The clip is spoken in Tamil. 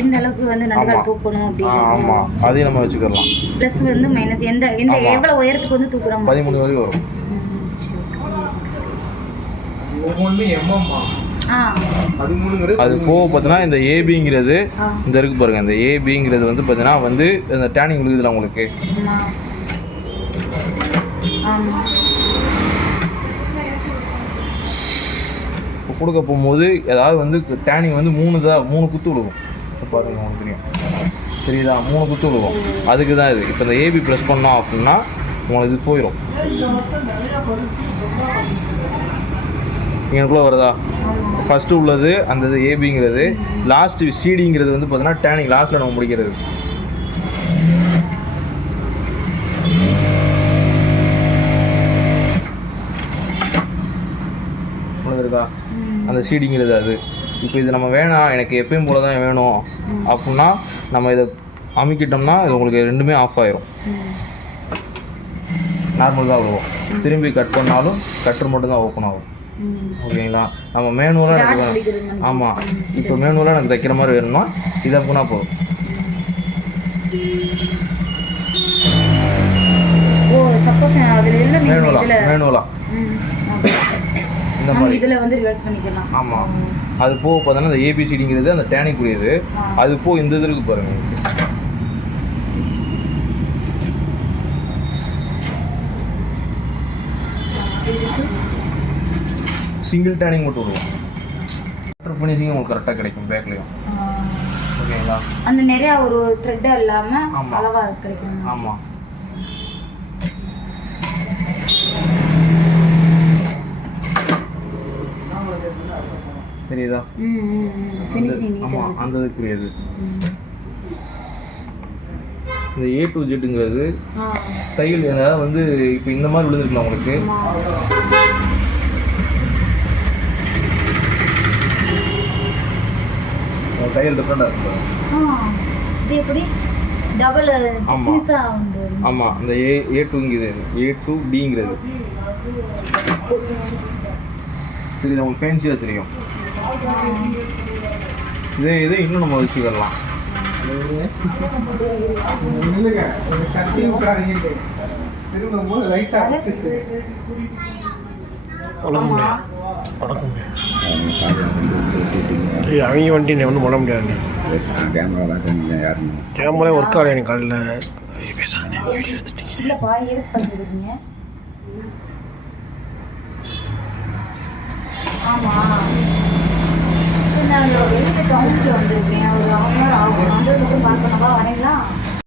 எந்த அளவுக்கு வந்து நடுக்கால் தூக்கணும் அப்படின்னு. ஆமாம், அதையும் நம்ம வச்சுக்கலாம். ப்ளஸ் வந்து மைனஸ் எந்த எவ்வளோ உயரத்துக்கு வந்து தூக்குறோம்? 13 வரைக்கும் வரும். அது போக பார்த்தீங்கன்னா இந்த ஏபிங்கிறது இந்த இருக்கு பாருங்க. இந்த ஏபிங்கிறது வந்து பார்த்தீங்கன்னா வந்து இந்த டேனிங் விழுகுதுல உங்களுக்கு. இப்போ கொடுக்க போகும்போது ஏதாவது வந்து டேனிங் வந்து 3 குத்து விழுகும். பாருங்க உங்களுக்கு தெரியும், தெரியுதா? 3 குத்து விழுகும். அதுக்கு தான் இது. இப்போ இந்த ஏபி ப்ரெஸ் பண்ணோம் அப்படின்னா உங்களுக்கு இது போயிடும். எனக்குள்ளே வருதா? ஃபஸ்ட்டு உள்ளது அந்த இது ஏபிங்கிறது. லாஸ்ட்டு சிடிங்கிறது வந்து பார்த்தீங்கன்னா டேனிங் லாஸ்ட்டில் நம்ம முடிக்கிறது. இருக்கா அந்த சீடிங்கிறது அது. இப்போ இது நம்ம வேணாம், எனக்கு எப்பயும் போல தான் வேணும் அப்படின்னா நம்ம இதை அமுக்கிட்டோம்னா இது உங்களுக்கு ரெண்டுமே ஆஃப் ஆயிரும். நார்மல் தான் வரும். திரும்பி கட் பண்ணாலும் கட்டர் மட்டும் தான் ஓப்பன் ஆகும். ஓகேங்களா? நம்ம மேனுவலாக எனக்கு ஆமாம், இப்போ மேனுவலாக எனக்கு தைக்கிற மாதிரி வேணும்னா இதை அப்படின்னா போதும். மேனுவலா இந்த மாதிரி இதில் வந்து ரிவர்ஸ் பண்ணிக்கலாம். ஆமாம். அது போக பார்த்தோன்னா இந்த ஏபிசிடிங்கிறது அந்த டேனிக்குரியது. அது போக இந்த இதுக்கு பாருங்க, சிங்கிள் டேனிங் மட்டும் விடுவோம். வாட்டர் ஃபினிஷிங் உங்களுக்கு கரெக்டாக கிடைக்கும் பேக்லேயும். ஓகேங்களா? அந்த நிறையா ஒரு த்ரெட் இல்லாமல் அளவாக கிடைக்கும். ஆமாம். தெரியுதா? ஆமாம், அந்த இதுக்குரியது. இந்த A to Zங்கிறது தையல் ஏதாவது வந்து இப்போ இந்த மாதிரி விழுந்துருக்கலாம் உங்களுக்கு. தையல் டிஃப்ரெண்டாக இருக்கும். இது எப்படி டபுள் பீஸா வந்து? ஆமாம், அந்த A to A to Dங்கிறது தெரியுது உங்களுக்கு, ஃபேன்சியாக தெரியும். இதே இன்னும் நம்ம வச்சுக்கலாம். அவங்க வண்டி ஒன்றும் பண்ண முடியாது. கேமரா ஒர்க் ஆகல எனக்கு காலையில். ஆமாம், நான் டவுனுக்கு வந்திருக்கேன். ஒரு 1 hour ஆகும்.